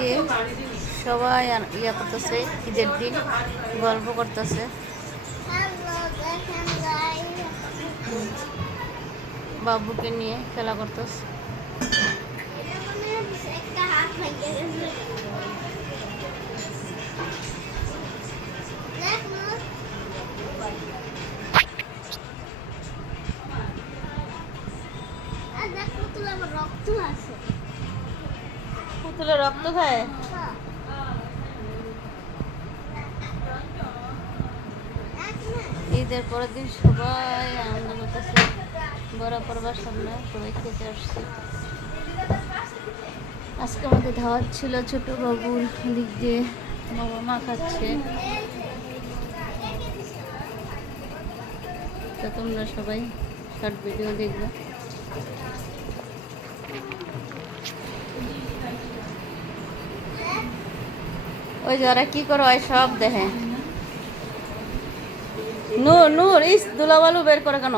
দিয়ে সবাই ইয়া করতেছে, ঈদের দিন গল্প করতেছে। বাবুকে নিয়ে খেলা করতেছে। পুতুলের রক্ত খায়। ঈদের পরের দিন সবাই আনন্দ করতেছে, বড় পর্বার সামনে সবাই খেতে আসছে। আজকে আমাদের ধাওয়াত ছিল ছোট বাবুর দিক দিয়ে, বাবা মা খাচ্ছে। তো তোমরা সবাই শর্ট ভিডিও দেখবে। ওই যারা কি করো ওই সব দেখে। নূর নূর ইস দুলাবালু বের করে কেন?